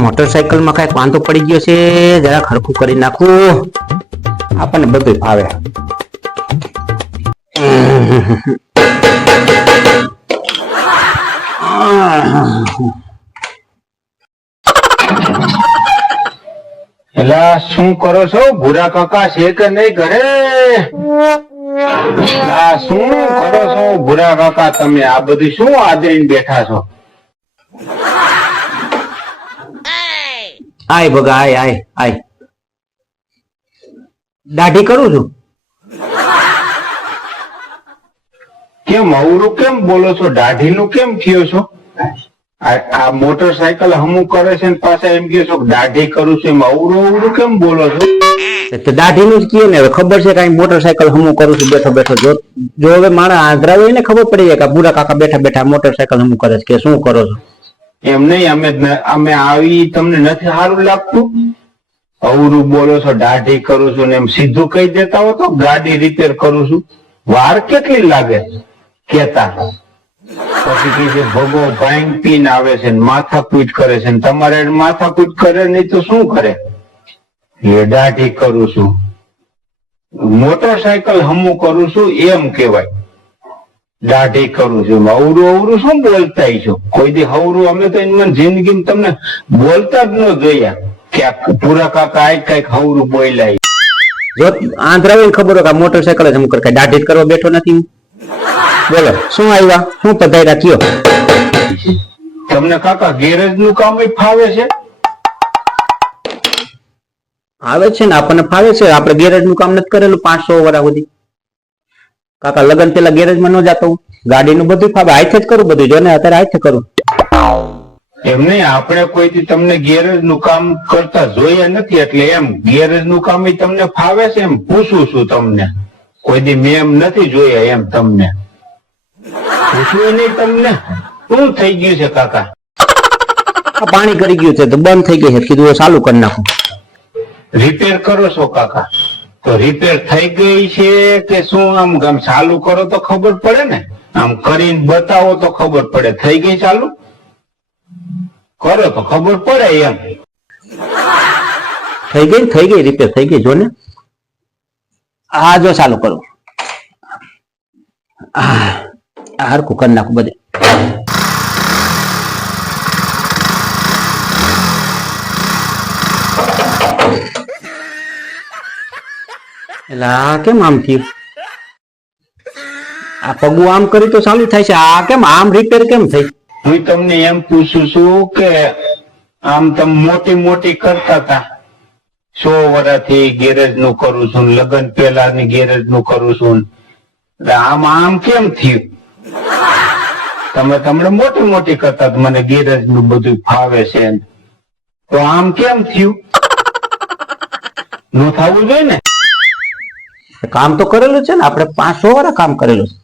મોટરસાયકલમાં કંઈક વાંધો પડી ગયો છે. જરા ખરખું કરી નાખું. આપણને બધું ફાવે. એલા, શું કરો છો? ભૂરા કાકા છે કે નહીં ઘરે? શું કરો છો? ભૂરા કાકા, તમે આ બધું શું આદરીને બેઠા છો? આય ભગા આય આય આય. દાઢી કરું છું? કેમ અવરું કેમ બોલો છો? દાઢી નું કેમ થયો છો? આ મોટરસાયકલ હમું કરે છે ને પાછા એમ કહે છો કે દાઢી કરું છું એમ. અવરું અવરું કેમ બોલો છો? તો દાઢીનું જ કીએ ને હવે ખબર છે કઈ મોટરસાયકલ હમું કરું છું બેઠો બેઠો. જો જો હવે મારા આંધ્રા હોય ને ખબર પડી જાય કે બુરા કાકા બેઠા બેઠા મોટરસાયકલ હમું કરે છે કે શું કરો છો? એમ નહીં, અમે અમે આવી, તમને નથી સારું લાગતું? અવરું બોલો છો, દાઢી કરું છું ને એમ સીધું કહી દેતા હો તો ગાડી રિપેર કરું છું. વાર કેટલી લાગે? કેતા પછી કે છે, ભગો ભાંગ પીન આવે છે ને માથાકૂટ કરે છે તમારે માથાકૂટ કરે નહીં તો શું કરે? એ દાઢી કરું છું. મોટરસાયકલ હમું કરું છું, એમ કેવાય દાઢી કરું છું અવરું અવરું શું બોલતા છો? કોઈ દી હવરું અમે તો એની જિંદગી તમને બોલતા જ ન જોયા. કે પૂરા કાકા આ કંઈક હવરું બોલાય. જો આંધ્રા હોય ખબર હોય કે મોટરસાયકલ જ હમું કરે કઈ દાઢી કરવા બેઠો નથી. બોલો શું આવ્યા? શું પધાર્યા? કયો? તમને કાકા ગેરેજનું કામ ફાવે છે? આવે છે ને આપણને ફાવે છે. આપણે ગેરેજનું કામ નથી કરેલું પાંચસો વર્ષ સુધી. કાકા લગન પેલા ગેરેજમાં ન જતો હું. ગાડીનું બધું ફાવે. હાથે જ કરું બધું જો ને અત્યારે હાથે કરું. એમ નહીં આપણે કોઈ દી તમને ગેરેજનું કામ કરતા જોઈએ નથી એટલે એમ ગેરેજનું કામ તમને ફાવે છે એમ? પૂછું છું તમને. કોઈ દી મેં એમ નથી જોયા એમ તમને. પૂછવું નહીં તમને? શું થઈ ગયું છે કાકા? પાણી કરી ગયું છે તો બંધ થઈ ગયું છે. કીધું ચાલુ કરી નાખું. રિપેર કરો છો કાકા? તો રિપેર થઈ ગઈ છે કે શું? આમ આમ ચાલુ કરો તો ખબર પડે ને? આમ કરીને બતાવો તો ખબર પડે. થઈ ગઈ ચાલુ? કરો તો ખબર પડે એમ. થઈ ગઈ થઈ ગઈ રિપેર થઈ ગઈ. જો ને. આ જો ચાલુ કરો. આ હરખું કરી નાખું બધે. એટલે આ કેમ આમ થયું? આ પગું આમ કરી તો ચાલુ થાય છે. આ કેમ આમ રિપેર કેમ થઈ? હું તમને એમ પૂછું છું કે આમ તમે મોટી મોટી કરતા હતા. સો વર્ષથી ગેરેજનું કરું છું લગ્ન પેલા ની ગેરેજનું કરું છું આમ આમ કેમ થયું? તમે તમને મોટી મોટી કરતા મને ગેરેજનું બધું ફાવે છે તો આમ કેમ થયું? નું થવું જોઈએ ને? કામ તો કરેલું છે ને, આપણે પાંચસો વાળા કામ કરેલું છે.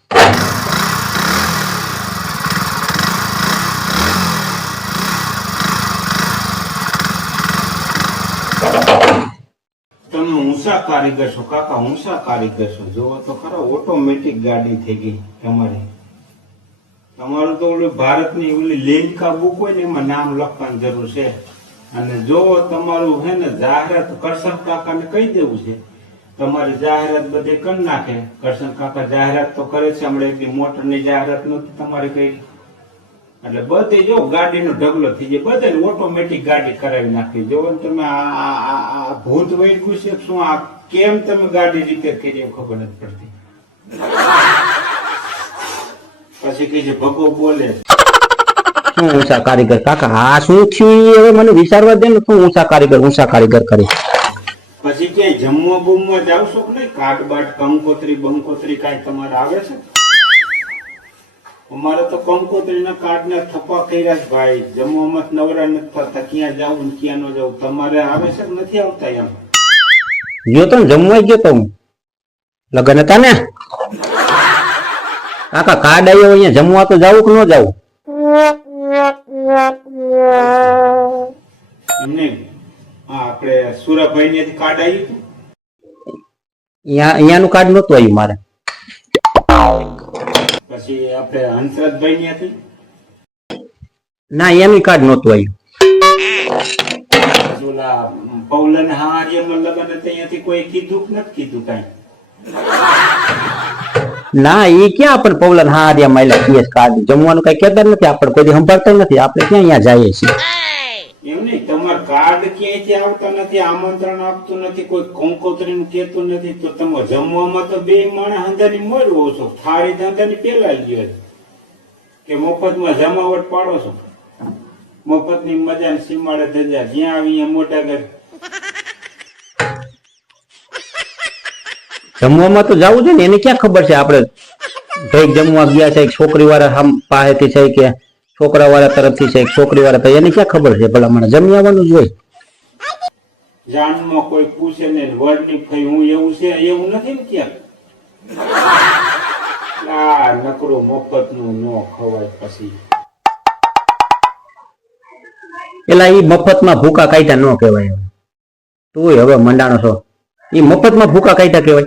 તમે ઊંચા કાકા ખરા ઓટોમેટિક ગાડી થઈ ગઈ તમારી. તમારું તો ઓલું ભારતની ઓલી લેન્કા બુક હોય ને, એમાં નામ લખવાની જરૂર છે. અને જોવો તમારું હે ને, જાહેરાત કરશન કાકાને કહી દેવું છે. તમારી જાહેરાત બધે કરી નાખે. કરશન કાકા જાહેરાત તો કરે છે, હમણાં એટલી મોટરની જાહેરાત નથી તમારી કઈ. એટલે બધી જો ગાડીનો ઢગલો થઈ જાય બધે ઓટોમેટિક ગાડી કરાવી નાખી જો તમે આ- ભૂત વૈદ્યું છે, શું આ કેમ તમે ગાડી રિપેર કરી એવું ખબર નથી પડતી. પછી કહે છે ભગો બોલે શું કારીગર? કાકા, આ શું થયું? હવે મને વિચારવા દે ને, શું ઊંચા કારીગર ઊંચા કારીગર કરી પછી કે જમવા બમવા જાવ છો કે નહીં? કાટ બાટ કંકોત્રી બંકોત્રી કાંઈ તમારે આવે છે? અમારે તો કંકોત્રી ના કાર્ડ ને થપ્પા કર્યા છે ભાઈ. જમવામાં જ નવરા નથી થતા. ક્યાં જાવ ને ક્યાં ન જાવ? તમારે આવે છે કે નથી આવતા એમ? ગયો તો જમવા ગયો તો લગન હતા ને? કાકા કાર્ડ આવ્યો અહીંયા જમવા તો જાવું કે ન જાવું? નહીં. આપણે સુરાભાઈ ને કાર્ડ આવ્યું અહીંયાનું કાર્ડ નહોતું આવ્યું મારે પછી આપણે હંસરાજભાઈ ની હતી ના અહીંયાનું કાર્ડ નહોતું આવ્યું ઓલા પૌલન હારિયામાં લગન હતા અહીંયાથી કોઈ કીધું કે નથી કીધું કાંઈ ના એ ક્યાં આપણે પૌલન હારિયા માયલા પીએસ કાર્ડ જમવાનું કઈ કેતા નથી આપણે કોઈ સંભાળતા નથી આપણે ક્યાં અહીંયા જઈએ છીએ કાર્ડ ક્યાંયથી આવતા નથી, આમંત્રણ આપતું નથી, કોઈ કંકોત્રીનું કહેતું નથી, તો તમે જમવામાં તો બે માણસ હંધાની મળવો છો. થાળી ધંધાની પેલા છો. કે મફતમાં જમાવટ પાડો છો. મફતની મજા ને સીમાડે ધજા જ્યાં આવી મોટા ઘર. જમવામાં તો જવું છે ને, એને ક્યાં ખબર છે આપણે? ભાઈ જમવા ગયા છે છોકરી વાળા પાસેથી છે કે છોકરા વાળા તરફથી છે છોકરી વાળા તો એને ક્યાં ખબર છે? ભલા મને જમી આવવાનું જ હોય. જાનમાં કોઈ પૂછે ને વર્ડની ફઈ હું એવું છે એવું નથી ને ક્યાં? આ નકરું મફતનું ન ખવાય પછી. એલા ઈ મફતમાં ભૂકા કાયદા ન કહેવાય. હવે. તું હવે મંડાણો છો. ઈ મફતમાં ભૂકા કાયદા કહેવાય.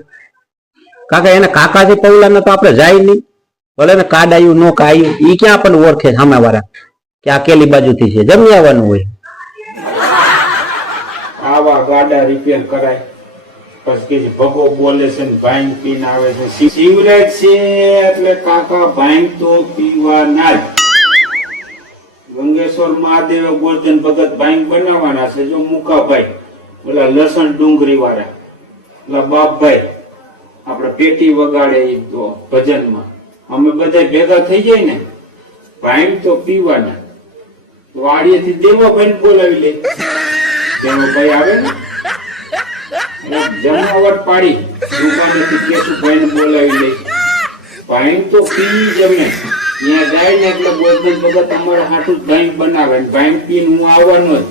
કાકા એને કાકા છે ન તો આપણે જાય નહીં. ભલે ને કાર્ડ આવ્યું નો કાયું, ઈ ક્યાં પણ ઓળખે સામે વાળા? કે આ કેલી બાજુથી છે, જમી આવવાનું હોય. આવા ગાડા રિપેર કરાય. ભગો બોલે છે કાકા ભાંગ તો પીવાના જ. ગંગેશ્વર મહાદેવ ગોરધન ભગત ભાઈ બનાવવાના છે, જો મુકાભાઈ, ઓલા લસણ ડુંગળી વાળા, ઓલા બાપભાઈ આપણે પેટી વગાડે ભજનમાં. અમે બધા ભેગા થઈ જાય ને પાણી તો પીવાના. વાડીએથી દેવાભાઈ બોલાવી લે. દેવાભાઈ આવે ને જમાવટ પાડી દુકાનેથી કેશુભાઈને બોલાવી લે. ભાઈ તો પી જમે. ત્યાં જાય ને એટલે બોલ બધા તમારા હાથું ભાઈ બનાવે ભાઈ પીને હું આવવાનો જ.